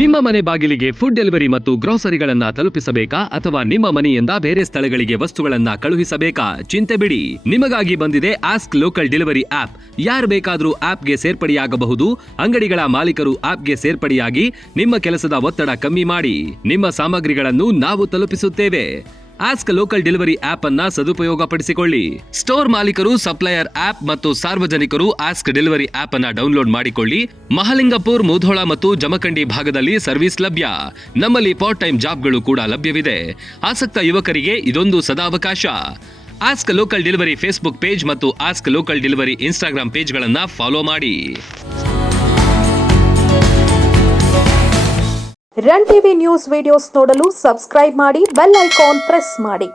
ನಿಮ್ಮ ಮನೆ ಬಾಗಿಲಿಗೆ ಫುಡ್ ಡೆಲಿವರಿ ಮತ್ತು ಗ್ರೋಸರಿಗಳನ್ನ ತಲುಪಿಸಬೇಕಾ ಅಥವಾ ನಿಮ್ಮ ಮನೆಯಿಂದ ಬೇರೆ ಸ್ಥಳಗಳಿಗೆ ವಸ್ತುಗಳನ್ನ ಕಳುಹಿಸಬೇಕಾ? ಚಿಂತೆ ಬಿಡಿ, ನಿಮಗಾಗಿ ಬಂದಿದೆ ಆಸ್ಕ್ ಲೋಕಲ್ ಡೆಲಿವರಿ ಆಪ್. ಯಾರು ಬೇಕಾದರೂ ಆಪ್ಗೆ ಸೇರ್ಪಡೆಯಾಗಬಹುದು. ಅಂಗಡಿಗಳ ಮಾಲೀಕರು ಆಪ್ಗೆ ಸೇರ್ಪಡೆಯಾಗಿ ನಿಮ್ಮ ಕೆಲಸದ ಒತ್ತಡ ಕಮ್ಮಿ ಮಾಡಿ ನಿಮ್ಮ ಸಾಮಗ್ರಿಗಳನ್ನು ನಾವು ತಲುಪಿಸುತ್ತೇವೆ. ಆಸ್ಕ್ ಲೋಕಲ್ ಡೆಲಿವರಿ ಆಪ್ ಅನ್ನ ಸದುಪಯೋಗಪಡಿಸಿಕೊಳ್ಳಿ. ಸ್ಟೋರ್ ಮಾಲೀಕರು, ಸಪ್ಲೈಯರ್ ಆಪ್ ಮತ್ತು ಸಾರ್ವಜನಿಕರು ಆಸ್ಕ್ ಡೆಲಿವರಿ ಆಪ್ ಅನ್ನ ಡೌನ್ಲೋಡ್ ಮಾಡಿಕೊಳ್ಳಿ. ಮಹಾಲಿಂಗಪುರ್, ಮುಧೋಳ ಮತ್ತು ಜಮಖಂಡಿ ಭಾಗದಲ್ಲಿ ಸರ್ವಿಸ್ ಲಭ್ಯ. ನಮ್ಮಲ್ಲಿ ಪಾರ್ಟ್ ಟೈಮ್ ಜಾಬ್ಗಳು ಕೂಡ ಲಭ್ಯವಿದೆ. ಆಸಕ್ತ ಯುವಕರಿಗೆ ಇದೊಂದು ಸದಾವಕಾಶ. Ask local delivery Facebook page ಮತ್ತು ಆಸ್ಕ್ ಲೋಕಲ್ ಡೆಲಿವರಿ ಇನ್ಸ್ಟಾಗ್ರಾಮ್ ಪೇಜ್ಗಳನ್ನ ಫಾಲೋ ಮಾಡಿ. ರನ್ ಟಿವಿ ನ್ಯೂಸ್ ವಿಡಿಯೋಸ್ ನೋಡಲು ಸಬ್ಸ್ಕ್ರೈಬ್ ಮಾಡಿ, ಬೆಲ್ ಐಕಾನ್ ಪ್ರೆಸ್ ಮಾಡಿ.